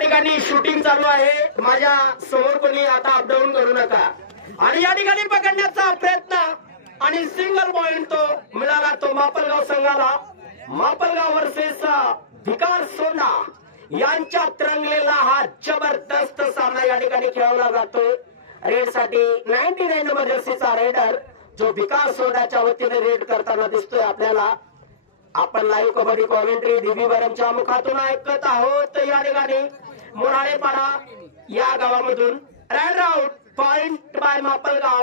ठिकाणी शूटिंग चालू आहे, माझ्या समोर कोणी आता अपडाऊन करू नका. आणि या ठिकाणी पकडण्याचा प्रयत्न आणि सिंगल पॉइंट तो मिळाला, तो मापलगाव संघाला. मापलगाव वर्सेस भिकार सोंडा यांच्यात रंगलेला हा जबरदस्त सामना या ठिकाणी खेळवला जातोय. रेड साठी 99 नंबर जर्सीचा रेडर जो भिकार सोंडाच्या वतीने रेड करताना दिसतोय आपल्याला. आपण लाईव्ह कबड्डी कॉमेंट्री डीबी बरमच्या मुखातून ऐकत आहोत. या ठिकाणी मोराळेपाडा या गावामधून raid out point by Mapalgaon,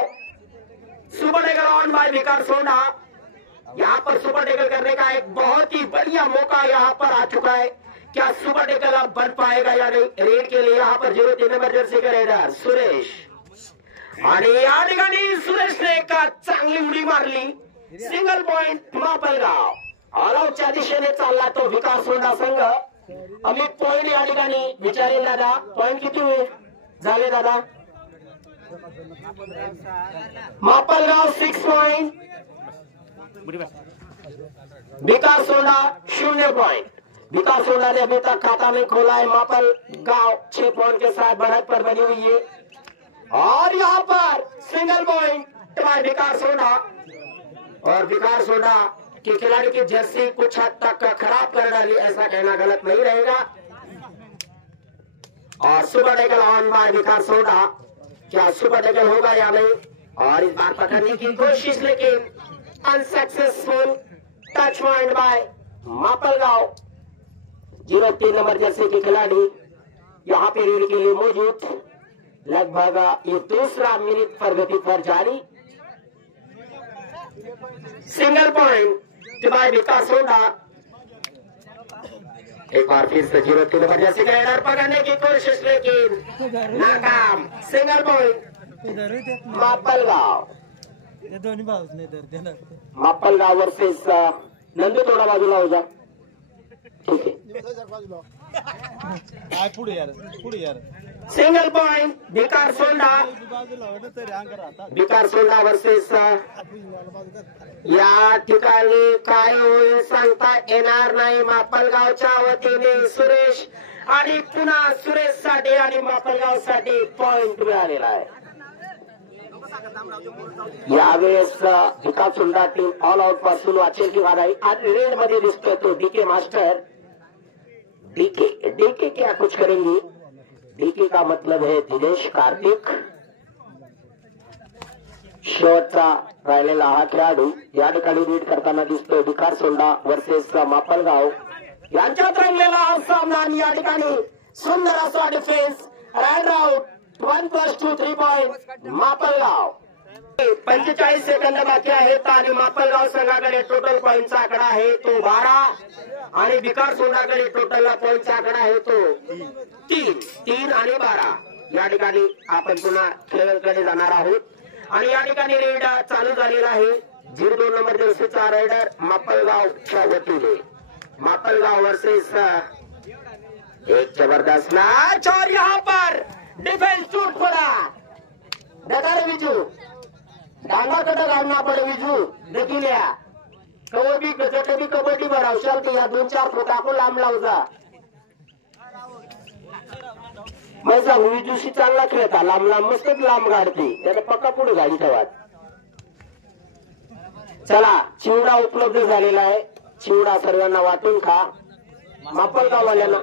super tackle on by Bhikar Sonda. यहाँ पर सुपर टेकल करने का एक बहुत ही बढ़िया मौका यहाँ पर आ चुका है. क्या सुपर टेकल अब बन पाएगा या नहीं? रेड के लिए यहाँ पर 03 नंबर जर्सी का रेडर सुरेश, आणि या ठिकाणी सुरेशने का चांगली उडी मारली. Single point मापलगाव. ऑलआउटच्या दिशेने चालला तो भिकार सोंडा संघ. अमित पॉइंट या ठिकाणी विचारेल दादा, पॉइंट किती झाले दादा? मापलगाव 6 पॉइंट, भिकार सोंडा 0 पॉइंट. भिकार सोंडा ने अभी तक खाता नहीं खोला है. मापलगाव 6 पॉइंट के साथ बढ़त पर बनी हुई है. और यहाँ पर सिंगल पॉइंट बाय भिकार सोंडा. और भिकार सोंडा के खिलाड़ी की जर्सी कुछ हद तक खराब कर डाली, ऐसा कहना गलत नहीं रहेगा. और super tackle on by Bhikar सोंडा. क्या सुपर टेकल होगा या नहीं? और इस बार पकड़ने की कोशिश लेकिन unsuccessful. Touch point by Mapalgaon. 03 नंबर जर्सी के खिलाड़ी यहाँ पे रीड के लिए मौजूद. लगभग ये दूसरा मिनट प्रगति पर जारी. Single point by Bhikar Sonda. एक बार फिर से 03 नंबर जर्सी का रेडर पकड़ने की कोशिश लेकिन नाकाम. Single point Mapalgaon. Mapalgaon versus Nandu. थोडा बाजूला हो जा, ठीक आहे. पुढे यार. Single point Bhikar Sonda. Bhikar Sonda versus या ठिकाणी काय होईल सांगता येणार नाही. मापलगावच्या वतीने सुरेश आणि पुन्हा सुरेश साठी आणि मापलगाव साठी पॉइंट मिळालेला आहे. यावेळेस भिकार सोंडा टीम ऑल आउट पासून वाचेल किंवा नाही. आज रेड मध्ये दिसतोय तो डीके मास्टर. डीके क्या कुछ करेंगे? डीके का मतलब है दिनेश कार्तिक. शेवटचा राहिलेला हा खेळाडू या ठिकाणी रीड करताना दिसतोय. भिकार सोंडा वर्सेस मापलगाव यांच्यात रंगलेला हा सामना. आणि या ठिकाणी सुंदर असा defence. Raid out 1+2 3 point Mapalgaon. 45 सेकंद बाकी आहेत आणि मापलगाव संघाकडे टोटल पॉइंटचा आकडा आहे तो 12 आणि भिकार सोंडाकडे टोटल पॉइंटचा आकडा आहे तो 3 आणि 12. या ठिकाणी आपण पुन्हा खेळाकडे जाणार आहोत. आणि या ठिकाणी रेड चालू झालेला आहे. 02 नंबर जर्सीचा रेडर मापलगावच्या वतीने. मापलगाव वर्सेस एक जबरदस्त मॅच. और यहाँ पर डिफेंस टूट पड़ा. देखा रे विजू, डांगा कटा घालना पड़े विजू. देखी लिया कबड्डी कधी कबड्डी भरावशाल की या 2-4 फुटाको लांब लावजा. मैं सांगू विजूशी चांगला खेळता. लांब मस्तच लांब गाडते त्याने पक्का पुढे गाडी ठेवत. चला चिवडा उपलब्ध झालेला आहे. चिवडा सर्वांना वाटून खा. मापलगाववाल्यांना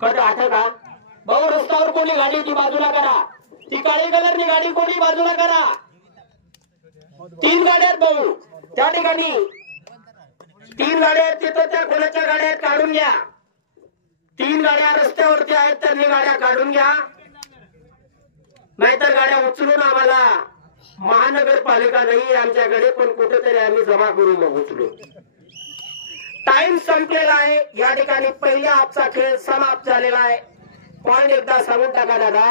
कट आठ का भाऊ. रस्त्यावर कोणी गाडी ती बाजूला करा. ती काळी कलरनी गाडी कोणी बाजूला करा. 3 गाड्या आहेत भाऊ त्या ठिकाणी. 3 गाड्या आहेत तिथं. त्या कोणाच्या गाड्या आहेत काढून घ्या. 3 गाड्या रस्त्यावरती आहेत त्यांनी गाड्या काढून घ्या. नाहीतर गाड्या उचलून आम्हाला महानगरपालिका नाही आमच्याकडे पण कुठेतरी आम्ही जमा करू मग उचलू. टाइम संपलेला आहे. या ठिकाणी पहिल्या हाफचा खेळ समाप्त झालेला आहे. पॉइंट एकदा सांगून टाका दादा.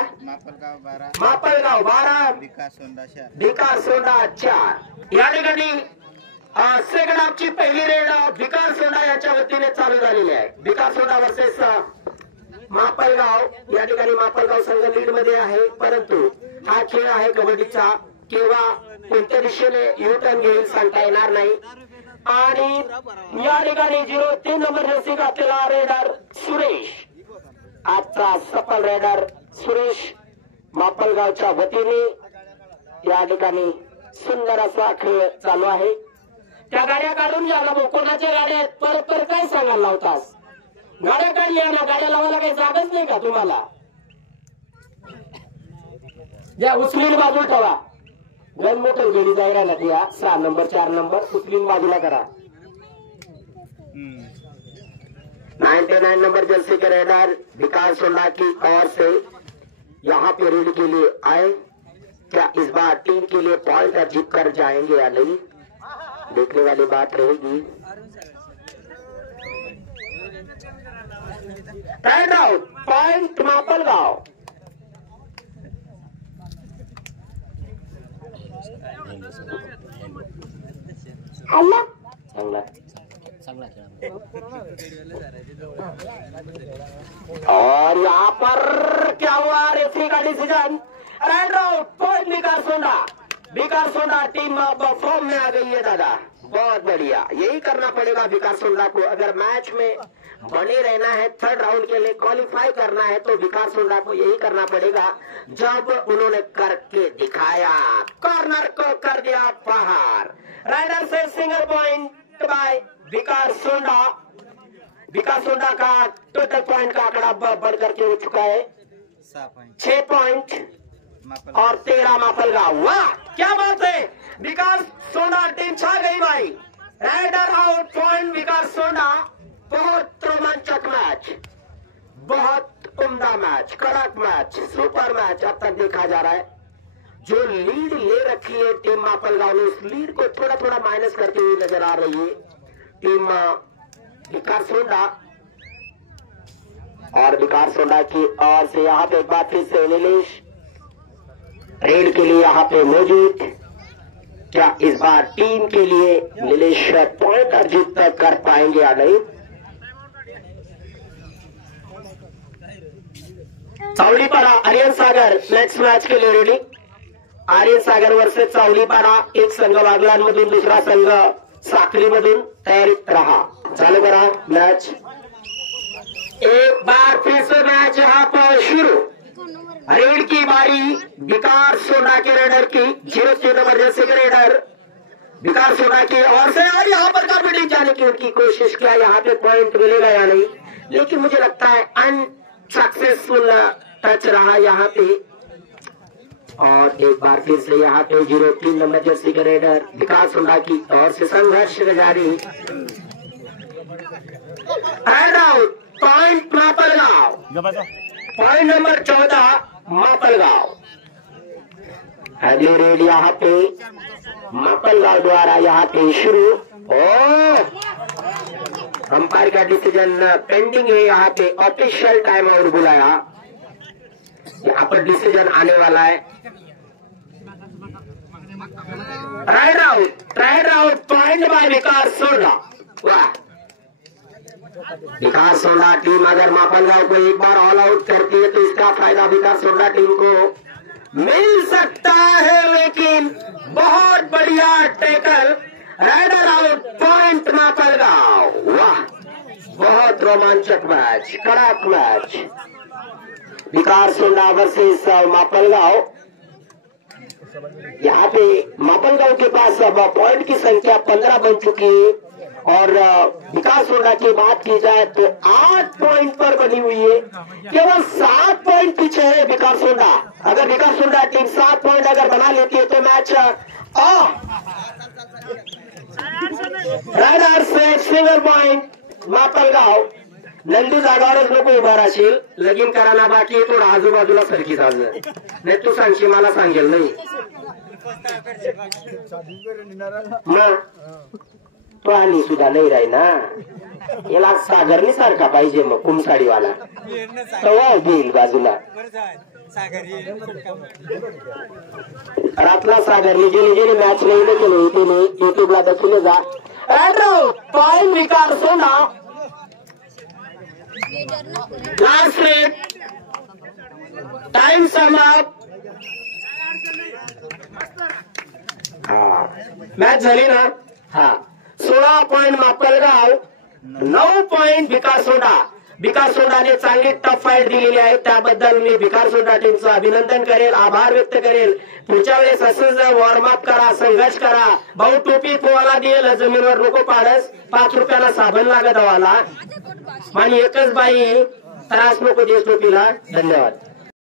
मापलगाव 12 भिकार सोंडा 4. या ठिकाणी सेकंड हाफची पहिली रेड भिकार सोंडा याच्या वतीने चालू झालेली आहे. भिकार सोंडा वर्सेस मापलगाव. या ठिकाणी मापलगाव संघ लीड मध्ये आहे. परंतु हा खेळ आहे कबड्डीचा. केव्हा कोणत्या दिशेने यू टर्न घेईल सांगता येणार नाही. आणि या ठिकाणी 03 नंबर जर्सी घातलेला रेडर सुरेश आजचा सफल रायडर सुरेश मापलगावच्या वतीने या ठिकाणी सुंदर असा खेळ चालू आहे. त्या गाड्या काढून घ्या ना. कोणाच्या गाड्या आहेत परत परत काय सांगायला लावतास. गाड्या काढल्या ना. गाड्या लावायला काही जागाच नाही का तुम्हाला. ज्या उचलीन बाजूला ठेवा. गन मोटर गेली जाईल ना ती. 6 नंबर 4 नंबर उचलीन बाजूला करा. 99 नंबर जर्सी के राइडर विकास सोंडा की ओर से यहाँ पे रेड के लिए आए. क्या इस बार टीम के लिए पॉइंट जीत कर जाएंगे या नहीं, देखने वाली बात रहेगी. Raid out point Mapalgaon. और यहाँ पर क्या हुआ रेफरी का decision. Raid out point Vikas Sonda team अब फॉर्म में आ गई है दादा. बहुत बढ़िया. यही करना पड़ेगा विकास सोंडा को. अगर मैच में बने रहना है, थर्ड राउंड के लिए क्वालिफाई करना है, तो विकास सोंडा को यही करना पड़ेगा जब उन्होंने करके दिखाया. कॉर्नर को कर दिया बाहर. राइडर से single point by Vikas Sonda. Vikas Sonda का टोटल पॉइंट का आंकड़ा बढ़ करके हो चुका है 6 पॉइंट और 13 मापलगाव. वाह क्या बात है. विकास सोंडा टीम छा गई भाई. Rider out point Vikas सोंडा. बहुत रोमांचक मैच, बहुत उम्दा मैच, कड़क मैच, सुपर मैच अब तक देखा जा रहा है. जो लीड ले रखी है टीम मापलगाव ने, उस लीड को थोड़ा थोड़ा माइनस करती हुई नजर आ रही है टीम विकास सोंडा. और विकास सोंडा की ओर से यहाँ पे एक बार फिर से नीलेश रेड के लिए यहाँ पे मौजूद. क्या इस बार टीम के लिए नीलेश पॉइंट अर्जित कर पाएंगे या नहीं. चावलीपाडा आर्यन सागर नेक्स्ट मैच के लिए रेडी. आर्यन सागर वर्सेस चावलीपाडा. एक संघ वागलांमधून दुसरा संघ साखलीमधून तयारीत रहा. चालू करा मैच. एक बार फिर से मैच यहाँ पर शुरू. रेड की बारी विकास सोंडा के रेडर की. 0 नंबर जर्सी के रेडर विकास सोंडा की ओर से. और यहाँ पर कॉम्पिटिंग जाने की उनकी कोशिश किया. यहाँ पे पॉइंट मिलेगा या नहीं, लेकिन मुझे लगता है अनसक्सेसफुल टच रहा यहाँ पे. और एक बार फिर से यहाँ पे 03 नंबर जर्सी के रेडर विकास सोंडा की ओर से संघर्ष जारी. एड आउट पॉइंट मापलगाव. पॉइंट नंबर 14 मापलगाव. अगली रेड यहाँ पे मापलगाव द्वारा यहाँ पे शुरू. अंपायर का डिसीजन पेंडिंग है. यहाँ पे ऑफिशियल टाइम आउट बुलाया. यहाँ पर डिसीजन आने वाला है. Ride out point by Vikas सोंडा. वाह विकास सोंडा टीम अगर मापलगाव को एक बार ऑल आउट करती है तो इसका फायदा विकास सोंडा टीम को मिल सकता है. लेकिन बहुत बढ़िया tackle. Raider out point Mapalgaon. वाह बहुत रोमांचक मैच, कड़क मैच. विकास सोंडा वर्सेस मापलगाव. यहाँ पे मापलगाव के पास अब पॉइंट की संख्या 15 बन चुकी है. और विकास सोंडा की बात की जाए तो 8 पॉइंट पर बनी हुई है. केवल 7 पॉइंट पीछे है विकास सोंडा. अगर विकास सोंडा टीम 7 पॉइंट अगर बना लेती है तो मैच रायडर से सिंगल पॉइंट मापलगाव. नंदू जागावरच नको उभा राहशील. लगीन करायला बाकी आहे. थोडं आजूबाजूला सरकी जाज नाही. तू सांगशील मला सांगेल नाही. तो आणि सुद्धा नाही राही ना. याला सागरनी सारखा पाहिजे मग कुमसाडीवाला. तवा घेईल बाजूला. रातला सागरनी गेली मॅच नाही केली ते नाही. युट्यूबला दाखवले जा. Point Vikas सोंडा. Last red time समाप्त. मॅच झाली ना. हा 16 पॉइंट मापलगाव, 9 पॉइंट विकास सोंडा. भिकार सोडाने चांगली टफ फाईट दिलेली आहे, त्याबद्दल मी भिकार सोडा टीमचं अभिनंदन करेल, आभार व्यक्त करेल. पुढच्या वेळेस असंच वॉर्मअप करा, संघर्ष करा. भाऊ टोपी पोवाला दिल जमीनवर नको पाडस, 5 रुपयाला साबण लागत हवाला आणि एकच बाई त्रास नको देस टोपीला. धन्यवाद.